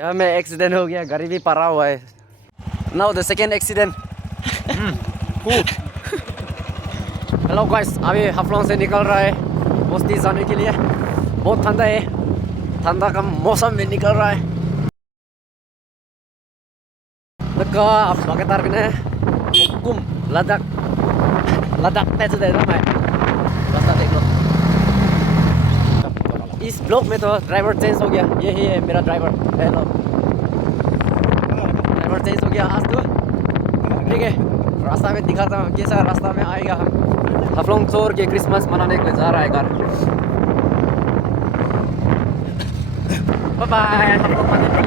यहाँ में एक्सीडेंट हो गया, गाड़ी भी पड़ा हुआ है। Now the second accident. Hello guys, अभी हाफलोंग से निकल रहा है बस्ती जाने के लिए। बहुत ठंडा है, ठंडा का मौसम में निकल रहा है। dekat Paketar kena hukum ladak tes sudah ramai रास्ता देख लो। इस ब्लॉक में तो ड्राइवर चेंज हो गया। ये ही है मेरा ड्राइवर। हेलो, ड्राइवर चेंज हो गया आज तो। ठीक है, रास्ता में दिखाता हूँ कैसा रास्ता में आएगा। हम हाफलोंग छोड़ के क्रिसमस मनाने के लिए जा रहा है घर। Bye bye. हाफलोंग मनाने के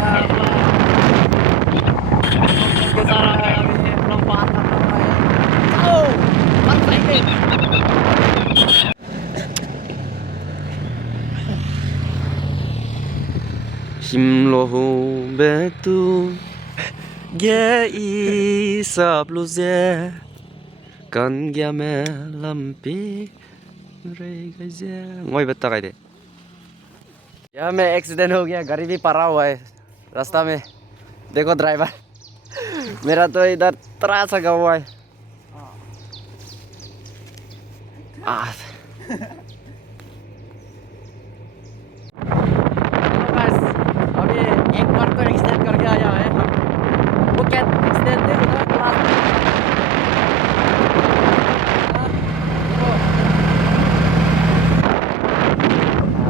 जा रहा है अभी। हाफलोंग पार कर रहा है। आओ मत जाइए। Himlohu betu ge isap luze kan gya me lampi रे गजे वही बता गए थे। यहाँ में एक्सीडेंट हो गया, गाड़ी भी पड़ा हुआ है रास्ता में। देखो ड्राइवर मेरा तो इधर त्रास लगा हुआ है। अभी एक बार तो एक्सीडेंट करके आया है हम। वो क्या एक्सीडेंट थे उधर क्लास में।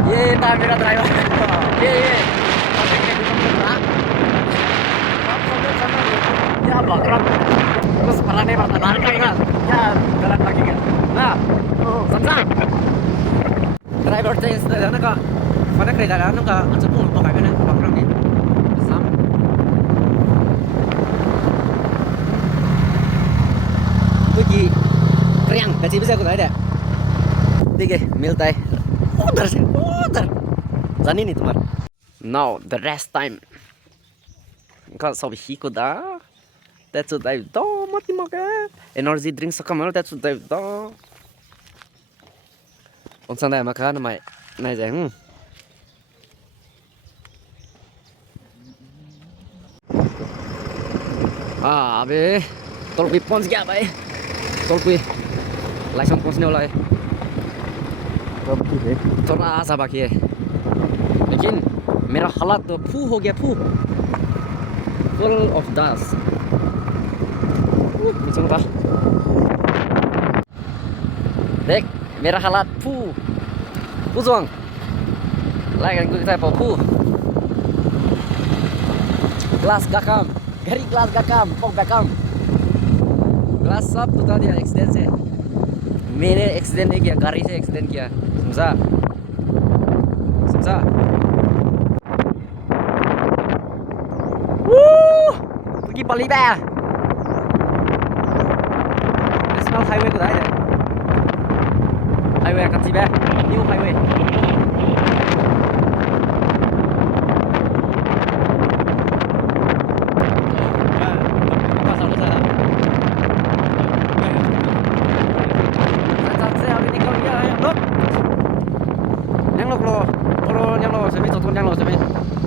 ये था मेरा ड्राइवर। ये क्या बकरा terus parane mata larkai kan ya jalan lagi kan nah समझा। ड्राइवर चेंज ना का mana kereta kan ka aja pun pakai kan bकरा में sam pergi kriang gaji bisa aku ada ठीक है मिलता है उधर से उधर जानी नहीं तुम्हारा। now the rest time kan सब ही को दा that's what I do mati makan energy drink sakamal that's what I do on sana makan mai nai jang अबे तोल भी पहुंच गया भाई। तोल भी लाइसेंस पहुंचने वाला है। थोड़ा आशा बाकी है लेकिन मेरा हालत तो फू हो गया, फू फुल ऑफ डस्ट। देख मेरा हालत फू जोंग लाइक kita फू ग्लास गकम घरी ग्लास गकम पok गकम ग्लास सब टूटा दिया एक्सीडेंट से। मैंने एक्सीडेंट नहीं किया, गाड़ी से एक्सीडेंट किया, समझा समझा। pergi Paliba national highway của đấy highway Cam Chi Ba new highway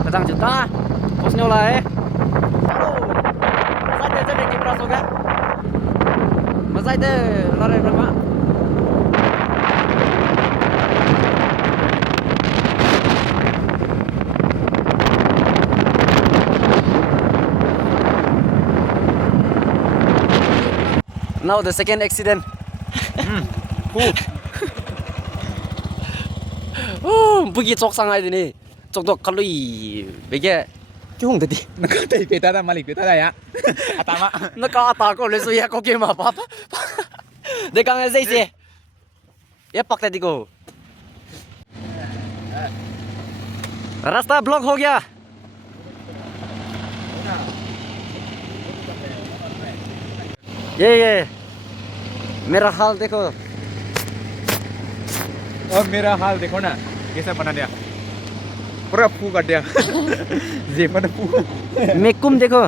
Kadang juta posnya lah Masai deh jadi keras juga. Masai deh lari berapa? Now the second accident. Pergi cok sangai ini. Cok dok kalau bege क्यों दे दी नका PETA था मालिक PETA था या अतामा नका आता को ले सुया को के मा पापा देखा मैं सही से ये पकड़े दी को रास्ता ब्लॉक हो गया। ये मेरा हाल देखो और मेरा हाल देखो ना कैसा बना दिया, पूरा फू कर दिया जेबन फू। मेकुम देखो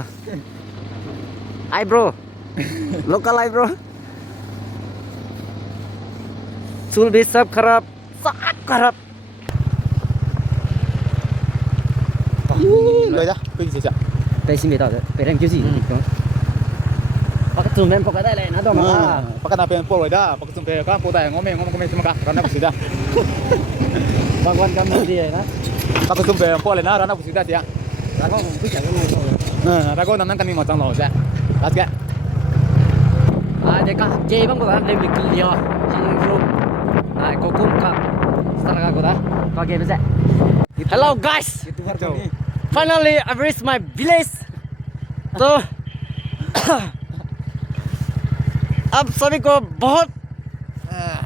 आईब्रो लोकल आईब्रो चूल भी सब खराब 来的，飞机下。被新没到的，被人就是地方。pakai cuma pakai dah lain ada mah. Pakai nape pol dah, pakai sampai kan pol dah ngomong cuma kan, rana bersih Bangkuan kamu dia na. Pakai sampai pol dah, rana bersih dah ya. Aku bisa kamu. Rago nanti kan ni macam lalu je. Las ke? Dia kah jay bang gua dia mikir dia. Yang room. Kau kum kah. Sekarang aku dah. Kau game bisa. Hello guys. Finally I reached my village. तो अब सभी को बहुत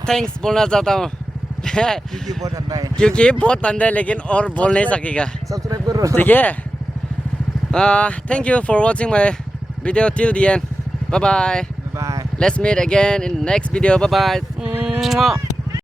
thanks बोलना चाहता हूँ क्योंकि बहुत ठंडा है लेकिन और बोल नहीं सकेगा ठीक है thank you for watching my video till the end bye bye Bye. Let's meet again in next video bye bye